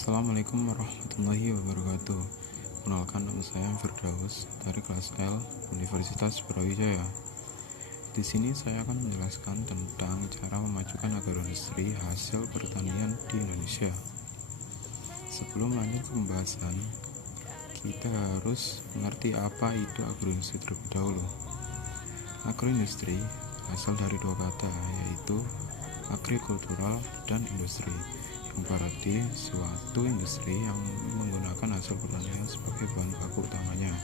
Assalamualaikum warahmatullahi wabarakatuh. Kenalkan, nama saya Firdaus dari kelas L Universitas Brawijaya. Di sini saya akan menjelaskan tentang cara memajukan agroindustri hasil pertanian di Indonesia. Sebelum lanjut ke pembahasan, kita harus mengerti apa itu agroindustri terlebih dahulu. Agroindustri berasal dari dua kata, yaitu agrikultural dan industri, yang berarti suatu industri yang menggunakan hasil pertanian sebagai bahan baku utamanya,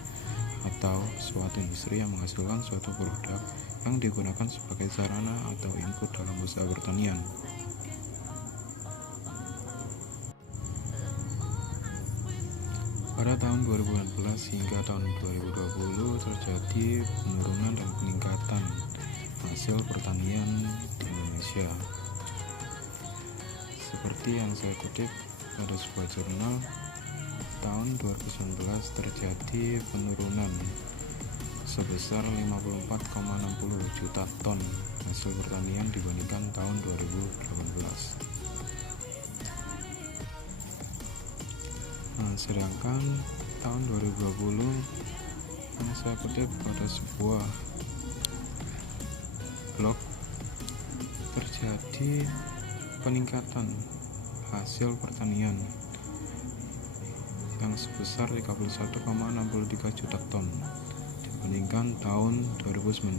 atau suatu industri yang menghasilkan suatu produk yang digunakan sebagai sarana atau input dalam usaha pertanian. Pada tahun 2014 hingga tahun 2020 terjadi penurunan dan peningkatan hasil pertanian di Indonesia. Seperti yang saya kutip pada sebuah jurnal, tahun 2019 terjadi penurunan sebesar 54,60 juta ton hasil pertanian dibandingkan tahun 2018. Sedangkan tahun 2020 yang saya kutip pada sebuah blog, terjadi peningkatan hasil pertanian yang sebesar 31,63 juta ton dibandingkan tahun 2019.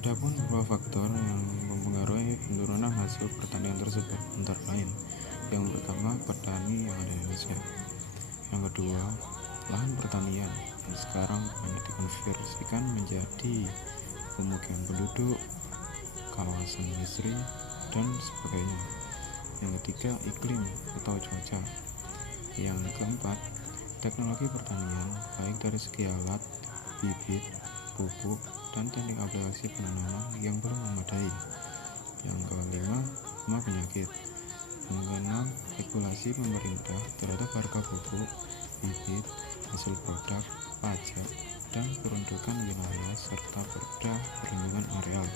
Adapun beberapa faktor yang mempengaruhi penurunan hasil pertanian tersebut antara lain: yang pertama, petani yang ada di Indonesia; yang kedua, lahan pertanian yang sekarang banyak dikonversikan menjadi pemukiman penduduk, kawasan industri, dan sebagainya; yang ketiga, iklim atau cuaca; yang keempat, teknologi pertanian baik dari segi alat, bibit, pupuk, dan teknik aplikasi penanaman yang belum memadai; yang kelima, penyakit; yang keenam, regulasi pemerintah terhadap harga pupuk, bibit, hasil produk, pajak, dan peruntukan wilayah serta perda perlindungan areal.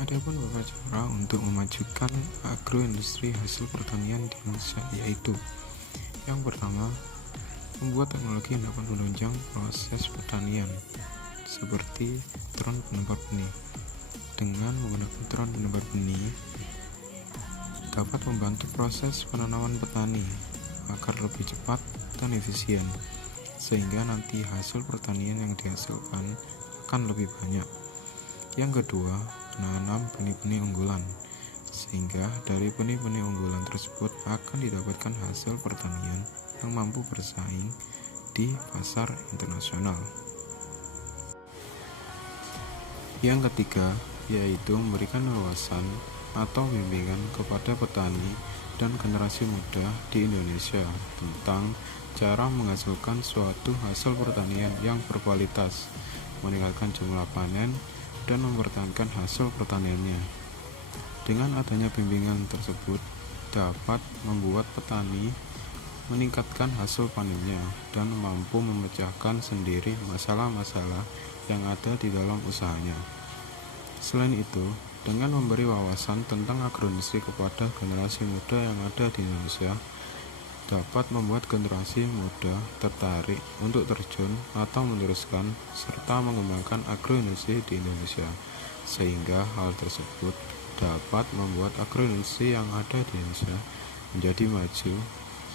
Adapun beberapa cara untuk memajukan agroindustri hasil pertanian di Indonesia, yaitu yang pertama, membuat teknologi yang dapat menunjang proses pertanian seperti drone penebar benih. Dengan menggunakan drone penebar benih dapat membantu proses penanaman petani agar lebih cepat dan efisien, sehingga nanti hasil pertanian yang dihasilkan akan lebih banyak. Yang kedua, menanam benih-benih unggulan, sehingga dari benih-benih unggulan tersebut akan didapatkan hasil pertanian yang mampu bersaing di pasar internasional. Yang ketiga, yaitu memberikan wawasan atau bimbingan kepada petani dan generasi muda di Indonesia tentang cara menghasilkan suatu hasil pertanian yang berkualitas, meningkatkan jumlah panen, dan mempertahankan hasil pertaniannya. Dengan adanya bimbingan tersebut dapat membuat petani meningkatkan hasil panennya dan mampu memecahkan sendiri masalah-masalah yang ada di dalam usahanya. Selain itu, dengan memberi wawasan tentang agroindustri kepada generasi muda yang ada di Indonesia, dapat membuat generasi muda tertarik untuk terjun atau meneruskan serta mengembangkan agroindustri di Indonesia, sehingga hal tersebut dapat membuat agroindustri yang ada di Indonesia menjadi maju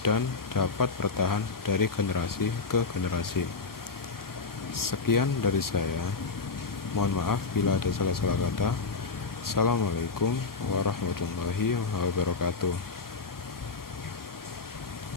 dan dapat bertahan dari generasi ke generasi. Sekian dari saya. Mohon maaf bila ada salah-salah kata. Assalamualaikum warahmatullahi wabarakatuh.